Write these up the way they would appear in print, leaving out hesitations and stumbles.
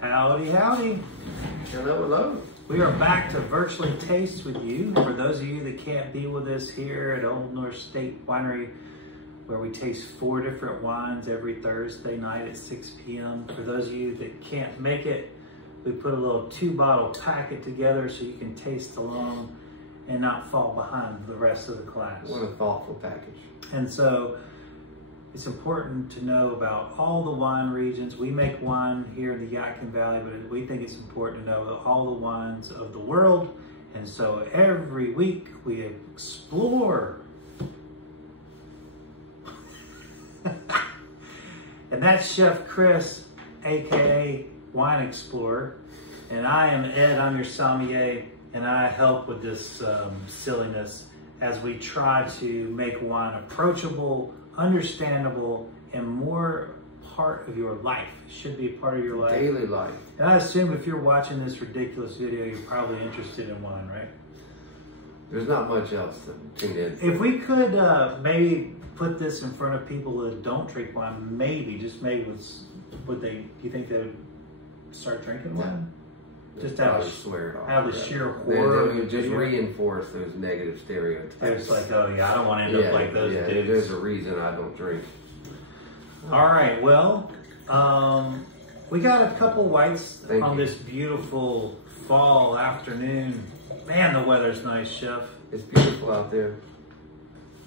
Howdy, howdy. Hello, hello. We are back to Virtually Taste with you. For those of you that can't be with us here at Old North State Winery, where we taste 4 different wines every Thursday night at 6 p.m. For those of you that can't make it, we put a little 2-bottle packet together so you can taste along and not fall behind the rest of the class. What a thoughtful package. And so it's important to know about all the wine regions. We make wine here in the Yadkin Valley, but we think it's important to know all the wines of the world. And so every week we explore. And that's Chef Chris, AKA Wine Explorer. And I am Ed, I'm your sommelier, and I help with this silliness as we try to make wine approachable, understandable, and more part of your life. It should be a part of your life. Daily life. And I assume if you're watching this ridiculous video, you're probably interested in wine, right? There's not much else to tune in. If we could maybe put this in front of people that don't drink wine, maybe, just maybe, would they, do you think they would start drinking wine? Just out of the sheer horror. They would just reinforce those negative stereotypes. It's like, oh yeah, I don't want to end up like those dudes. There's a reason I don't drink. All right, well, we got a couple whites on this beautiful fall afternoon. Man, the weather's nice, Chef. It's beautiful out there.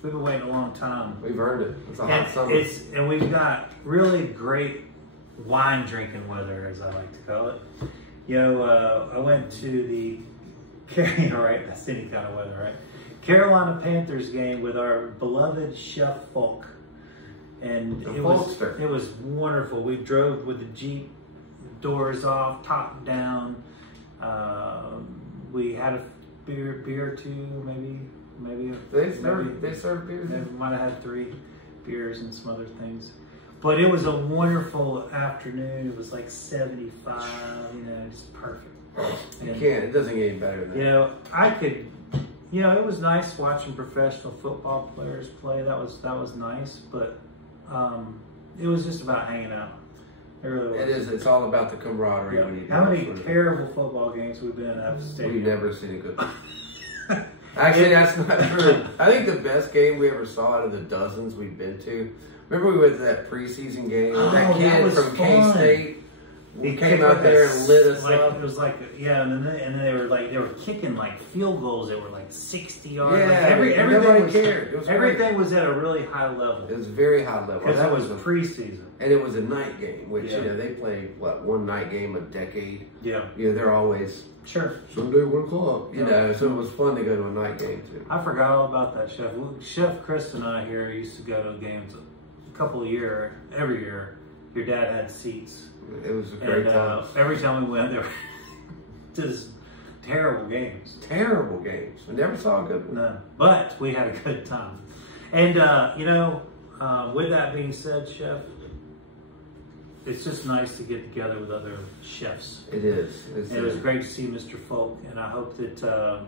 We've been waiting a long time. We've earned it. It's a hot summer. And we've got really great wine drinking weather, as I like to call it. You know, I went to the, right, that's any kind of weather, right? Carolina Panthers game with our beloved Chef Folk. And it was wonderful. We drove with the Jeep, doors off, top down. We had a beer or two, maybe. They served beer? They might have had 3 beers and some other things. But it was a wonderful afternoon. It was like 75, you know, it's perfect. It doesn't get any better than that. You know, it was nice watching professional football players play. That was nice, but it was just about hanging out. It really was. It is. It's all about the camaraderie. Yeah. When you How many terrible football games we've been in at the stadium? We've never seen a good one. Actually, that's not true. I think the best game we ever saw out of the dozens we've been to. Remember we went to that preseason game? That kid from K-State. He came out there and lit us up. It was like, yeah, and then they were kicking like field goals that were like 60 yards. Yeah, like everybody cared. Everything was at a really high level. It was very high level. Because that was preseason. And it was a night game, which, you know, they play, one night game a decade? Yeah. You know, they're always, Sunday, 1 o'clock, you know, so it was fun to go to a night game, too. I forgot all about that, Chef. Chef Chris and I here used to go to games a couple of years, every year. Your dad had seats. It was a great time. Every time we went, there were just terrible games. Terrible games. I never saw a good one. No, but we had a good time. And, you know, with that being said, Chef, it's just nice to get together with other chefs. It is. It was great to see Mr. Folk, and I hope that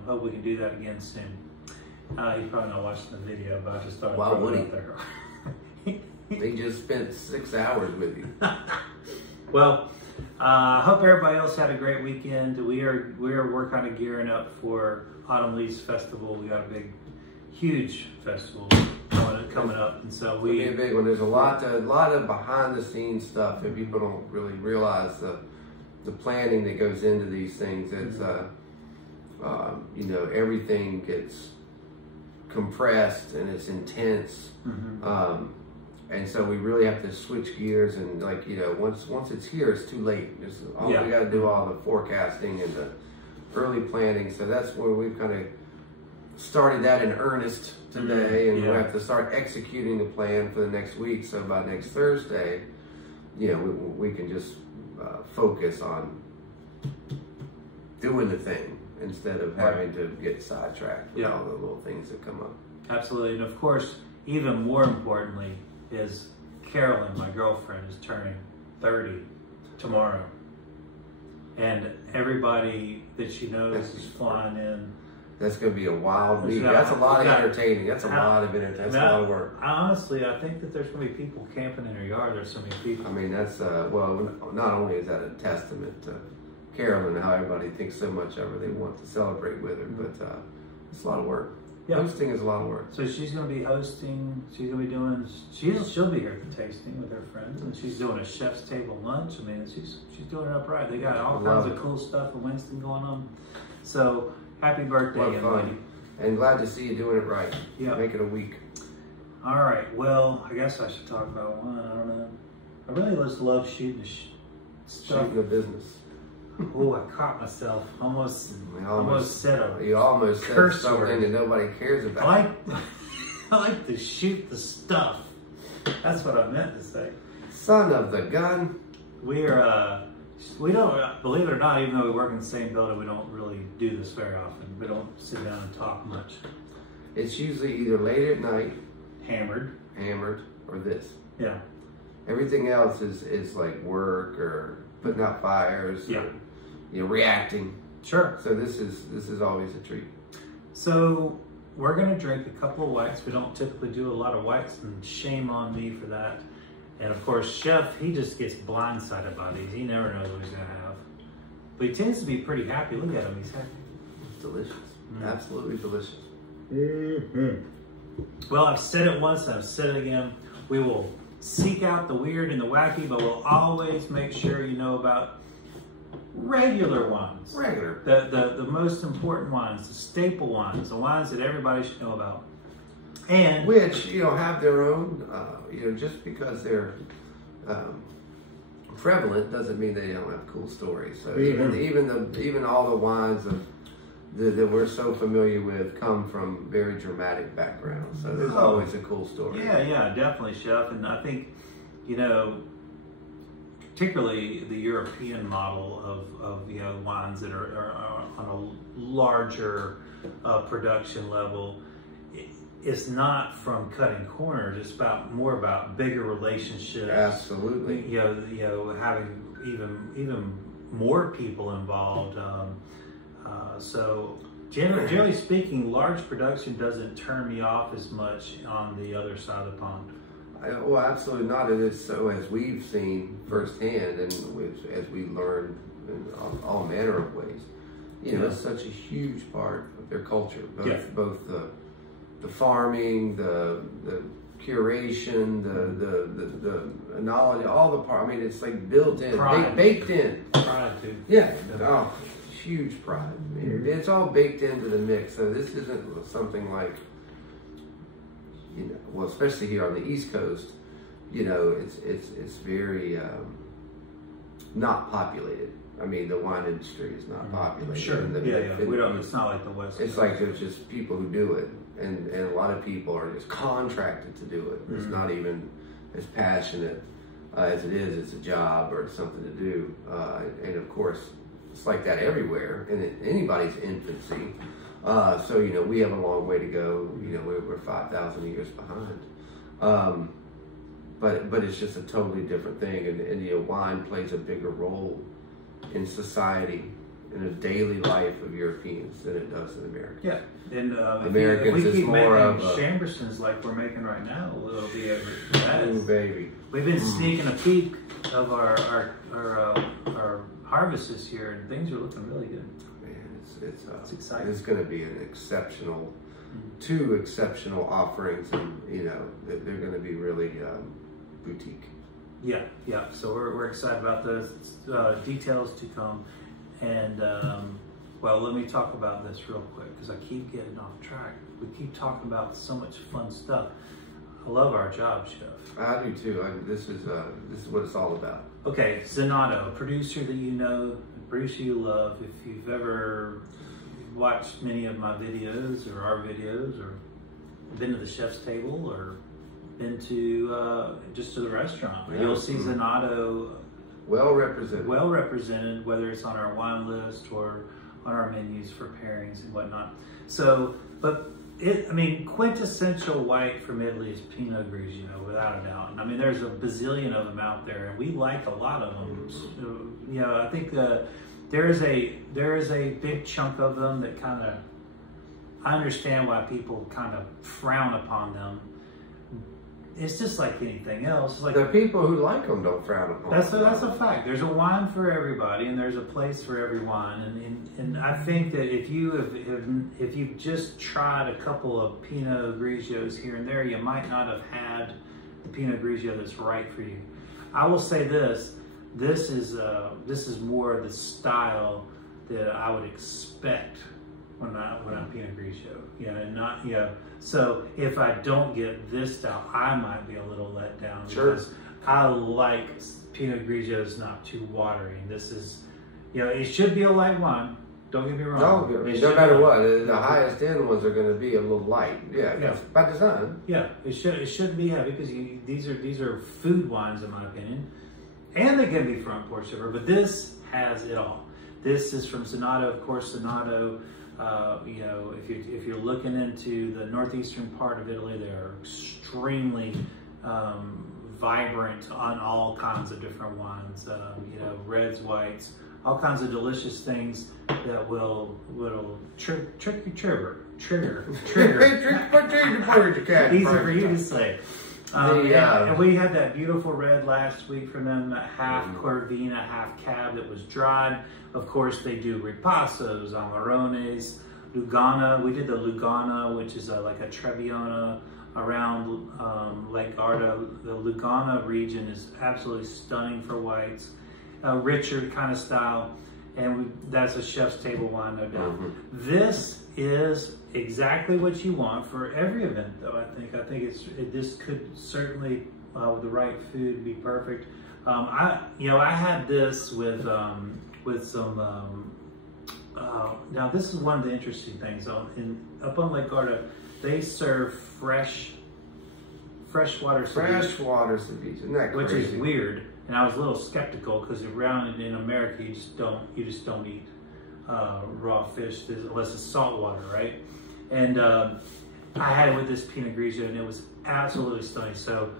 hope we can do that again soon. He's probably not watching the video, but I just thought I'd throw it out there. They just spent 6 hours with you. Well, I hope everybody else had a great weekend. We're kind of gearing up for Autumn Leaves Festival. We got a huge festival coming up, and so it'll be a big one. There's a lot of behind the scenes stuff, and people don't really realize the planning that goes into these things. It's you know, everything gets compressed and it's intense. And so we really have to switch gears, and like, you know, once it's here, it's too late. We got to do all the forecasting and the early planning. So that's where we've kind of started that in earnest today, and we have to start executing the plan for the next week. So by next Thursday, you know, we can just focus on doing the thing instead of having to get sidetracked with all the little things that come up. Absolutely, and of course, even more importantly, is Carolyn, my girlfriend, is turning 30 tomorrow. And everybody that she knows is flying in That's going to be a wild week. Yeah, That's a lot of yeah. entertaining. That's a lot of entertaining. That's a lot of work. Honestly, I think that there's going to be people camping in their yard. There's so many people. I mean, that's, well, not only is that a testament to Carolyn, how everybody thinks so much of her, they want to celebrate with her, but it's a lot of work. Yeah. Hosting is a lot of work. So she's going to be hosting. She's going to be doing. She'll be here at the tasting with her friends, and she's doing a chef's table lunch. I mean, she's doing it upright. They got all kinds of cool stuff in Winston going on. So happy birthday, young lady! And glad to see you doing it right. Yeah, make it a week. All right. Well, I guess I should talk about one. I don't know. I really just love shooting stuff. Shooting the business. Oh, I caught myself. Almost said something that nobody cares about. I like to shoot the stuff. That's what I meant to say. Son of the gun. We don't, believe it or not, even though we work in the same building, we don't really do this very often. We don't sit down and talk much. It's usually either late at night, hammered, or this. Yeah. Everything else is like work or putting out fires. Yeah. Or, reacting. Sure. So this is always a treat. So we're gonna drink a couple of whites. We don't typically do a lot of whites, and shame on me for that. And of course, Chef, he just gets blindsided by these. He never knows what he's gonna have. But he tends to be pretty happy. Look at him, he's happy. It's delicious. Absolutely delicious. Well, I've said it once, and I've said it again. We will seek out the weird and the wacky, but we'll always make sure you know about regular wines. The most important wines, the staple wines, the wines that everybody should know about. And which, have their own, just because they're prevalent doesn't mean they don't have cool stories. So even all the wines that we're so familiar with come from very dramatic backgrounds. So there's always a cool story. Yeah, definitely, Chef. And I think, particularly the European model of wines that are on a larger production level. It's not from cutting corners. It's more about bigger relationships. Absolutely. Having even more people involved. So generally speaking, large production doesn't turn me off as much on the other side of the pond. Well, absolutely not. It is so, as we've seen firsthand, and as we learn in all manner of ways. It's such a huge part of their culture. Both the farming, the curation, the knowledge, all the part. I mean, it's like built in, baked in. Pride too. Yeah. Oh, huge pride. I mean, it's all baked into the mix. So this isn't something like, well, especially here on the East Coast, it's very not populated. I mean, the wine industry is not populated. Sure. We don't. It's not like the West Coast. It's like there's just people who do it, and a lot of people are just contracted to do it. It's not even as passionate as it is. It's a job or something to do, and of course, it's like that everywhere in anybody's infancy. So we have a long way to go. We're 5,000 years behind. But it's just a totally different thing, and wine plays a bigger role in society, in a daily life of Europeans than it does in America. Yeah, and Americans if we keep making of Chambersons like we're making right now, it'll be ooh, baby. We've been sneaking a peek of our harvest this year, and things are looking really good. Man, it's exciting. It's going to be an exceptional, two exceptional offerings, and they're going to be really boutique. Yeah. So we're excited about those details to come, and well, let me talk about this real quick because I keep getting off track. We keep talking about so much fun stuff. I love our job, Chef. I do too. This is what it's all about. Okay, Zenato, producer that you know, producer you love. If you've ever watched many of my videos or our videos, or been to the chef's table, or been to just to the restaurant, you'll see Zenato well represented, whether it's on our wine list or on our menus for pairings and whatnot. So, quintessential white from Italy is Pinot Grigio, without a doubt. I mean, there's a bazillion of them out there, and we like a lot of them. So, I think there is a big chunk of them that kind of I understand why people kind of frown upon them. It's just like anything else. It's like the people who like them don't frown upon them. That's a fact. There's a wine for everybody, and there's a place for every wine. And I think that if you've just tried a couple of Pinot Grigios here and there, you might not have had the Pinot Grigio that's right for you. I will say this: this is more of the style that I would expect when I'm Pinot Grigio. And not So if I don't get this style, I might be a little let down, because I like Pinot Grigios not too watery. This is, it should be a light wine. Don't get me wrong. No matter what, the highest end ones are going to be a little light. Yeah. By design. Yeah, it shouldn't be heavy, because these are food wines in my opinion, and they can be front porch silver. But this has it all. This is from Zenato, of course. Zenato. If you're looking into the northeastern part of Italy, they're extremely vibrant on all kinds of different wines. Reds, whites, all kinds of delicious things that will trigger. Easy for you to say. And we had that beautiful red last week from them, half Corvina, half Cab, that was dried. Of course, they do Ripassos, Amarones, Lugana. We did the Lugana, which is like a Trebbiano around Lake Garda. The Lugana region is absolutely stunning for whites, richer kind of style, and that's a chef's table wine, no doubt. This is exactly what you want for every event, though. I think this could certainly, with the right food, be perfect. I had this with some. Now this is one of the interesting things. Up on Lake Garda, they serve freshwater ceviche. Freshwater ceviche, isn't that crazy? Which is weird, and I was a little skeptical, because around in America you just don't eat raw fish unless it's saltwater, right? And I had it with this Pinot Grigio, and it was absolutely stunning. So,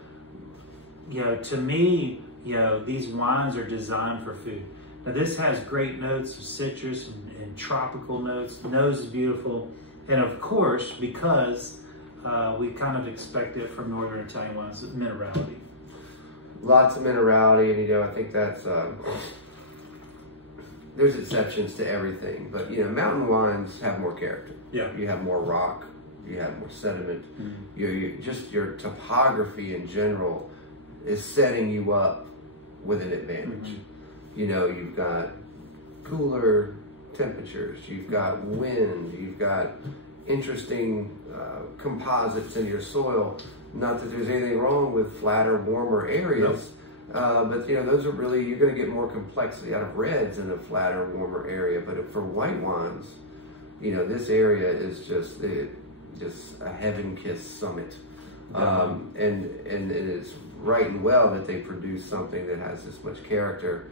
to me, these wines are designed for food. Now, this has great notes of citrus and tropical notes. The nose is beautiful, and of course, because we kind of expect it from Northern Italian wines, minerality. Lots of minerality, and I think that's. There's exceptions to everything, but mountain wines have more character. Yeah, you have more rock, you have more sediment. Just your topography in general is setting you up with an advantage. You've got cooler temperatures, you've got wind, you've got interesting composites in your soil. Not that there's anything wrong with flatter, warmer areas. But those are really, you're going to get more complexity out of reds in a flatter, warmer area. But for white wines, this area is just a heaven-kissed summit. And it's right and well that they produce something that has this much character.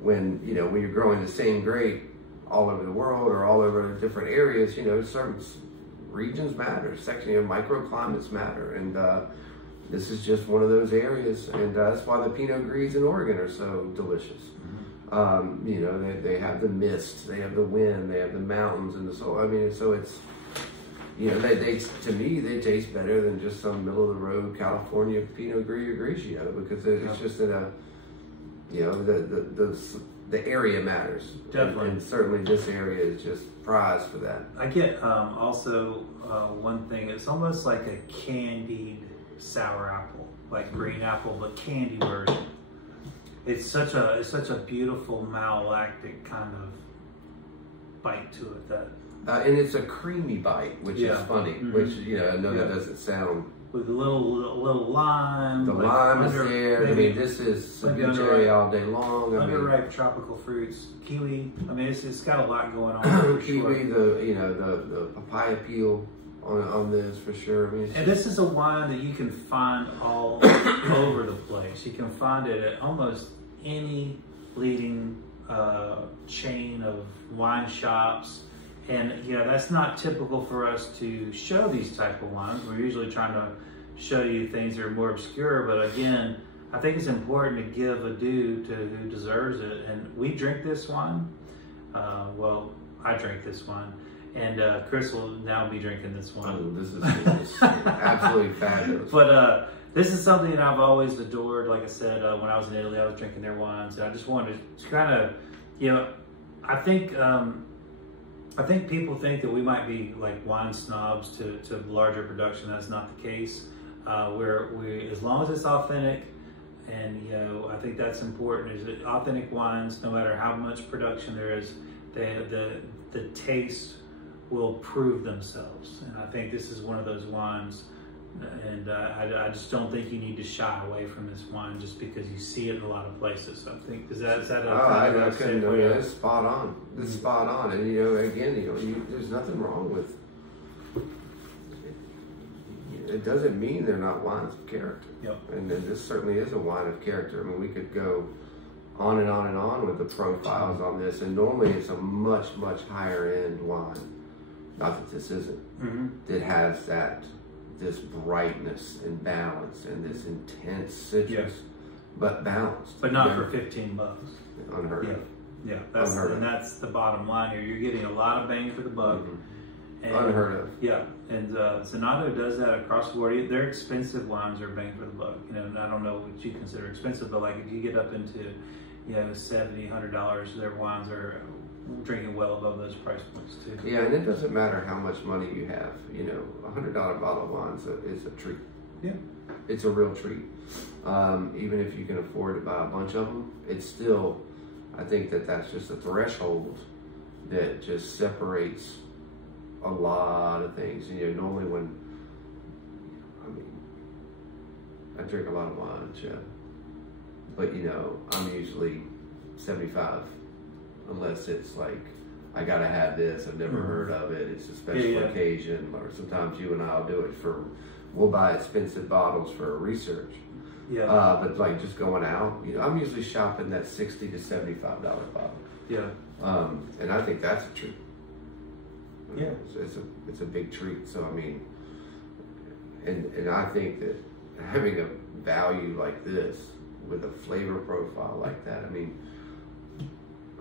When you're growing the same grape all over the world or all over different areas, certain regions matter, microclimates matter, and this is just one of those areas, and that's why the Pinot Gris in Oregon are so delicious. They have the mist, they have the wind, they have the mountains and the soil. I mean, so it's, they to me, they taste better than just some middle of the road California Pinot Gris or Grigio, because it's just in a, the area matters. Definitely. And certainly this area is just prized for that. I get also one thing, it's almost like a candied sour apple, like green apple, but candy version. It's such a beautiful malolactic kind of bite to it, that and it's a creamy bite, which is funny. Which I know that doesn't sound. With a little lime. The lime is there. Maybe, this is ceviche all day long. Underripe tropical fruits, kiwi. I mean, it's got a lot going on. Kiwi, the papaya peel on this for sure. I mean, and this is a wine that you can find all over the place. You can find it at almost any leading chain of wine shops. And that's not typical for us to show these type of wines. We're usually trying to show you things that are more obscure, but again, I think it's important to give a due to who deserves it. And we drink this wine. Well, I drink this wine, And Chris will now be drinking this one. Oh, this is absolutely fabulous. But this is something that I've always adored. Like I said, when I was in Italy, I was drinking their wines, and I just wanted to kind of, you know, I think people think that we might be like wine snobs to larger production. That's not the case. We as long as it's authentic, and you know, I think that's important. Is that authentic wines, no matter how much production there is, the taste will prove themselves. And I think this is one of those wines. And I just don't think you need to shy away from this wine just because you see it in a lot of places. I think is that I couldn't know. Yeah, it's spot on. It's spot on. And you know, again, there's nothing wrong with. It doesn't mean they're not wines of character. Yep. And this certainly is a wine of character. I mean, we could go on and on and on with the profiles on this, and normally it's a much higher end wine. Not that this isn't. It has this brightness and balance and this intense citrus, but balanced. But not for $15. Unheard of. Yeah, that's the bottom line here. You're getting a lot of bang for the buck. And, unheard of. Yeah, and Zenato does that across the board. Their expensive wines are bang for the buck. You know, I don't know what you consider expensive, but like if you get up into, you know, $70, $100, their wines are drinking well above those price points too. Yeah, and it doesn't matter how much money you have. You know, $100 bottle of wine is a treat. Yeah, it's a real treat. Even if you can afford to buy a bunch of them, it's still. I think that's just a threshold that just separates a lot of things. You know, normally I drink a lot of wine, yeah, but you know, I'm usually 75. Unless it's like, I gotta have this, I've never heard of it, it's a special occasion, or sometimes you and I'll do it we'll buy expensive bottles for research. Yeah. But like just going out, you know, I'm usually shopping that $60 to $75 bottle. Yeah. And I think that's a treat. Yeah. It's a big treat. So I mean, and I think that having a value like this with a flavor profile like that, I mean,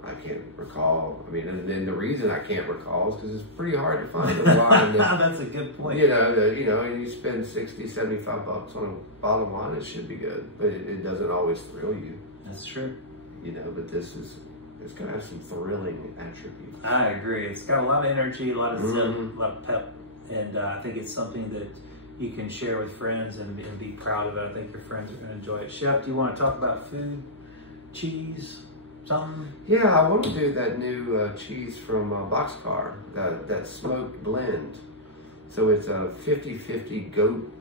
I can't recall. I mean, and then the reason I can't recall is because it's pretty hard to find a wine that's a good point. You know, and you spend $60, $75 on a bottle of wine, it should be good, but it doesn't always thrill you. That's true. You know, but it's going to have some thrilling attributes. I agree. It's got a lot of energy, a lot of zip, a lot of pep, and I think it's something that you can share with friends and be proud of it. I think your friends are going to enjoy it. Chef, do you want to talk about food, cheese? Something? Yeah, I want to do that new cheese from Boxcar, that smoked blend. So it's a 50-50 goat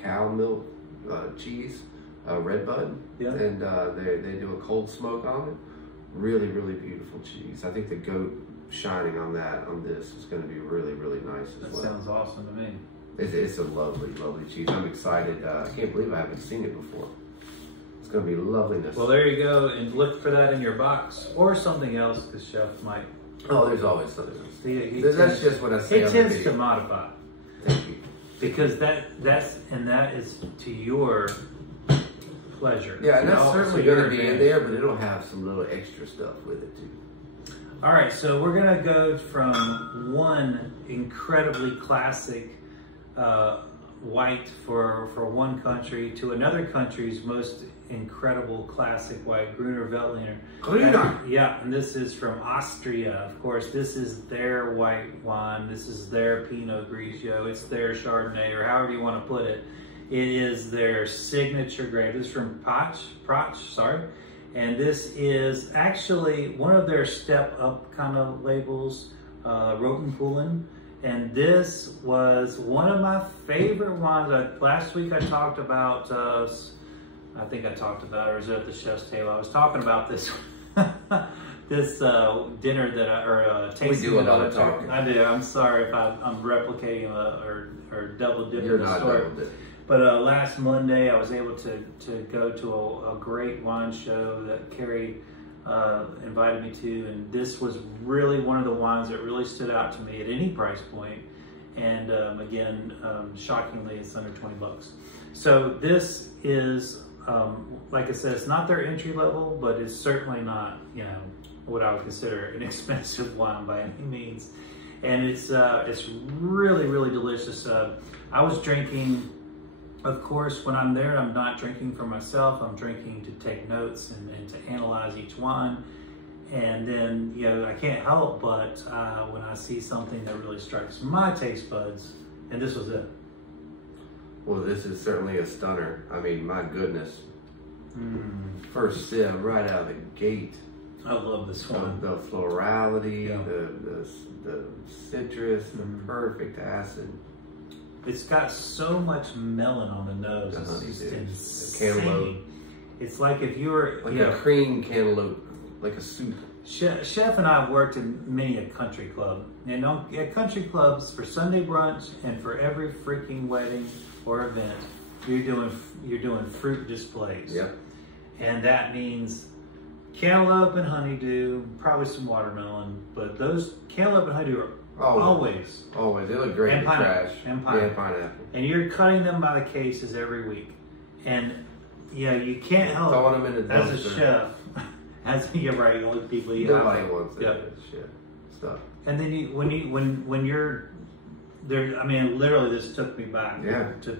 cow milk cheese, red bud, and they do a cold smoke on it. Really beautiful cheese. I think the goat shining on this is going to be really nice as well. That sounds awesome to me. It's a lovely cheese. I'm excited. I can't believe I haven't seen it before. It's going to be loveliness. Well, there you go, and look for that in your box or something else. The chef might. Oh, there's always something else. That's just what I say. He tends to modify. Thank you. Because that is to your pleasure. Yeah, and that's certainly going to be in there, but it'll have some little extra stuff with it too. All right, so we're going to go from one incredibly classic white for one country to another country's most incredible classic white, Gruner Veltliner. Gruner. Yeah, and this is from Austria. Of course, this is their white wine. This is their Pinot Grigio. It's their Chardonnay, or however you want to put it. It is their signature grape. This is from Pratsch, sorry. And this is actually one of their step-up kind of labels, Rotenpullen. And this was one of my favorite wines. Last week I talked about, I think I talked about, or was it at the chef's table? I was talking about this this dinner that tasting. We do a lot of talking. I do. I'm sorry if I'm replicating or double dipping You're the not story. double dipping. But last Monday I was able to go to a great wine show that Carrie invited me to, and this was really one of the wines that really stood out to me at any price point. And again, shockingly, it's under $20. So this is, like I said, it's not their entry level, but it's certainly not, you know, what I would consider an expensive wine by any means. and it's really, really delicious. I was drinking, of course, when I'm there, I'm not drinking for myself. I'm drinking to take notes and to analyze each wine. And then, you know, I can't help but when I see something that really strikes my taste buds, and this was it. Well, this is certainly a stunner. I mean, my goodness. First sip right out of the gate. I love this one. The florality, the citrus, the perfect acid. It's got so much melon on the nose. It's insane. Cantaloupe. It's like if you were like a cream cantaloupe, like a soup. Chef and I have worked in many a country club, and at country clubs for Sunday brunch and for every freaking wedding or event, you're doing fruit displays. Yep. And that means cantaloupe and honeydew, probably some watermelon, but those cantaloupe and honeydew are always. They look great in trash. And pineapple. And you're cutting them by the cases every week. And yeah, you can't help throwing them in the dumpster. As a chef. You're right, only people eat. Nobody wants that shit stuff. And then when you're there, I mean, literally, this took me back. Yeah. To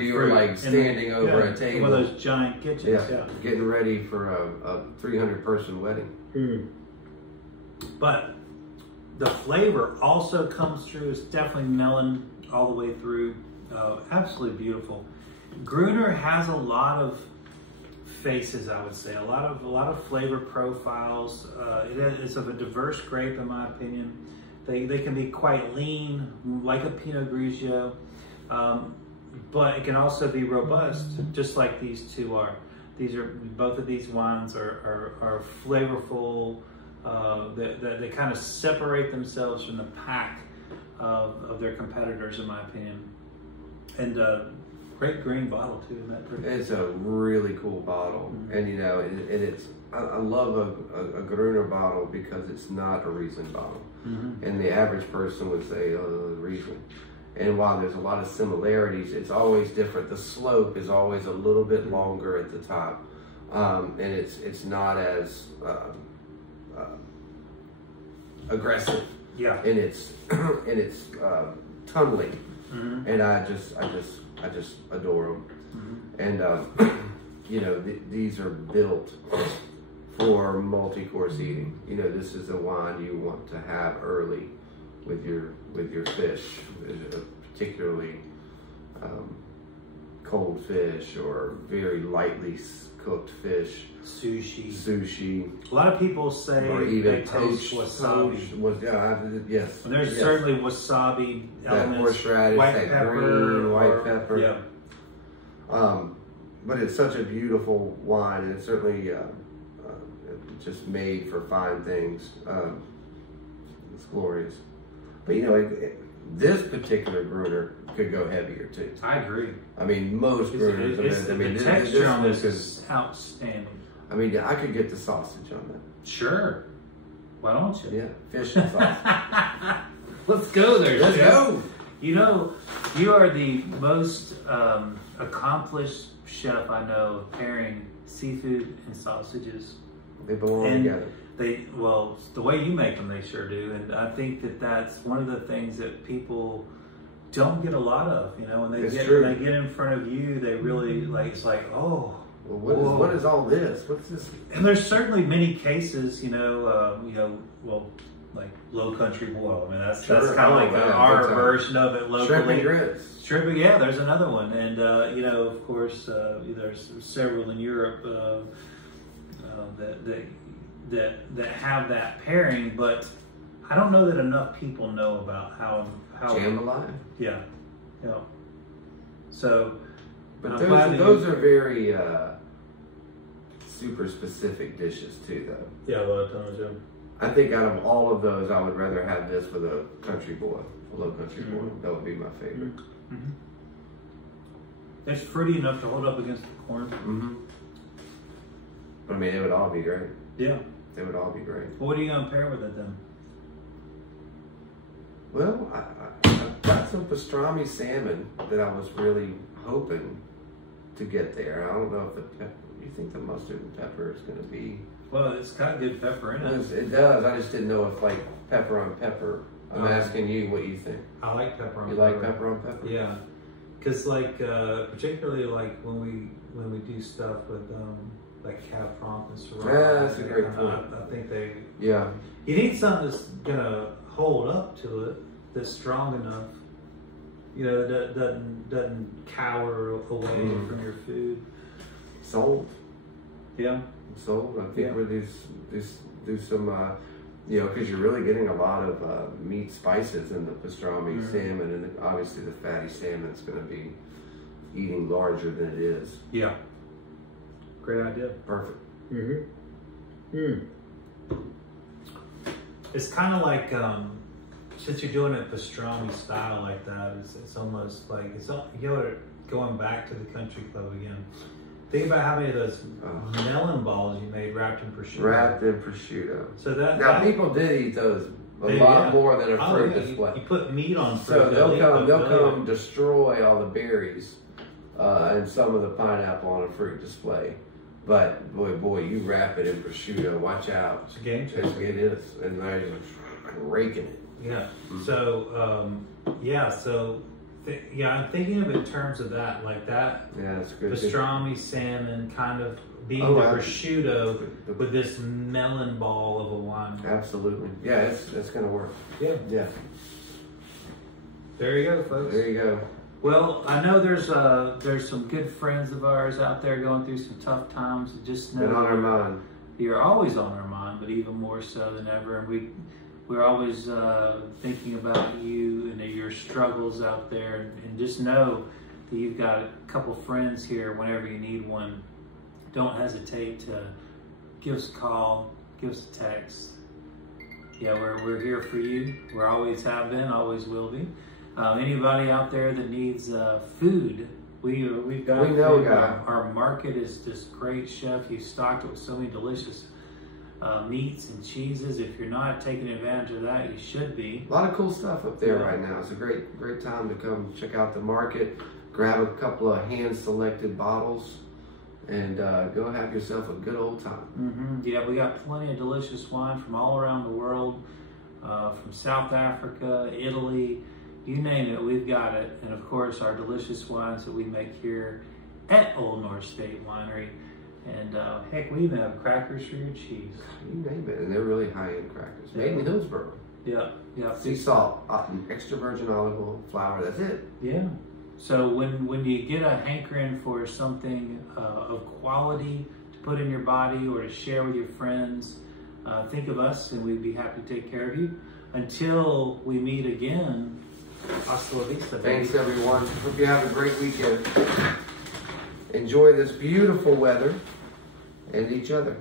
you were like standing over a table. One of those giant kitchens. Yeah. Getting ready for a 300-person wedding. But the flavor also comes through. It's definitely melon all the way through. Absolutely beautiful. Gruner has a lot of faces, I would say, a lot of flavor profiles. It's of a diverse grape, in my opinion. They can be quite lean, like a Pinot Grigio, but it can also be robust, just like these two are. Both of these wines are flavorful. They kind of separate themselves from the pack of their competitors, in my opinion. And great green bottle too, isn't that pretty? It's a really coal bottle, and you know, and it's. I love a Gruner bottle because it's not a Riesling bottle, and the average person would say, "Oh, Riesling." And while there's a lot of similarities, it's always different. The slope is always a little bit longer at the top, and it's not as aggressive. Yeah. And it's tunnely, and I just adore them. And you know, these are built for multi-course eating. You know, this is a wine you want to have early with your fish, particularly cold fish or very lightly cooked fish. Sushi. A lot of people say or even they taste wasabi. Yes. And there's certainly wasabi elements. That horseradish, white that pepper, green white pepper. Yeah. But it's such a beautiful wine, and it's certainly just made for fine things. It's glorious. But you know, this particular Gruner could go heavier too. I agree. I mean, most Gruners. The texture on this is outstanding. I mean, I could get the sausage on that. Sure. Why don't you? Yeah, fish and sausage. Let's go there. Let's go. You know, you are the most accomplished chef I know of pairing seafood and sausages. They belong together. The way you make them, they sure do. And I think that's one of the things that people don't get a lot of. You know, when they get in front of you, they really it's like, oh. Well, what is all this? What's this? And there's certainly many cases, like Low Country Boil. I mean, that's kind of like our version of it locally. Shrimp and grits. Yeah, there's another one, and of course, there's several in Europe that have that pairing, but I don't know that enough people know about how jambalaya. Yeah. So, but those are very super specific dishes too, though. Yeah, a lot of times, yeah. I think out of all of those, I would rather have this with a country boy, a Low Country boy. That would be my favorite. It's fruity enough to hold up against the corn. But I mean, it would all be great. Yeah. They would all be great. Well, what are you going to pair with it then? Well, I've got some pastrami salmon that I was really hoping to get there. I don't know if the pepper, you think the mustard and pepper is going to be... Well, it's got good pepper in it. It does. I just didn't know if like pepper on pepper I'm asking you what you think. I like pepper on You pepper. like pepper on pepper? Yeah, because like particularly like when we do stuff with like Cab Franc and Syrah. Yeah, that's a great point. I think they. Yeah. You need something that's gonna hold up to it, that's strong enough. You know, that doesn't cower away from your food. Sold. Yeah. Sold. I think with these do some. You know, because you're really getting a lot of meat spices in the pastrami salmon, and obviously the fatty salmon's going to be eating larger than it is. Yeah. Great idea. Perfect. It's kind of like since you're doing it pastrami style like that, it's almost like you're going back to the country club again. Think about how many of those melon balls you made wrapped in prosciutto. Wrapped in prosciutto. So that people did eat those a lot more than a fruit display. You put meat on fruit. So they'll come destroy all the berries and some of the pineapple on a fruit display. But boy, you wrap it in prosciutto. Watch out. It's a game changer. It is, and they're raking it. Yeah. So I'm thinking of it in terms of that, like that. Yeah, that's good. Pastrami salmon kind of being the prosciutto with this melon ball of a wine. Absolutely. Yeah, it's going to work. Yeah. Yeah. There you go, folks. There you go. Well, I know there's some good friends of ours out there going through some tough times. Just know been on our mind. You're always on our mind, but even more so than ever. And we're always thinking about you and your struggles out there. And just know that you've got a couple friends here whenever you need one. Don't hesitate to give us a call, give us a text. Yeah, we're here for you. We always have been, always will be. Anybody out there that needs food, we've got we know, food. guy. Our market is just great, chef. You stocked it with so many delicious meats and cheeses. If you're not taking advantage of that, you should be. A lot of cool stuff up there right now. It's a great time to come check out the market, grab a couple of hand-selected bottles, and go have yourself a good old time. Yeah, we got plenty of delicious wine from all around the world, from South Africa, Italy, you name it, we've got it. And of course, our delicious wines that we make here at Old North State Winery. And heck, we even have crackers for your cheese. You name it, and they're really high-end crackers. Made in Hillsborough. Yeah. Sea salt, extra virgin olive oil, flour, that's it. Yeah. So when you get a hankering for something of quality to put in your body or to share with your friends, think of us and we'd be happy to take care of you. Until we meet again, hasta la vista. Thanks, everyone. Hope you have a great weekend. Enjoy this beautiful weather and each other.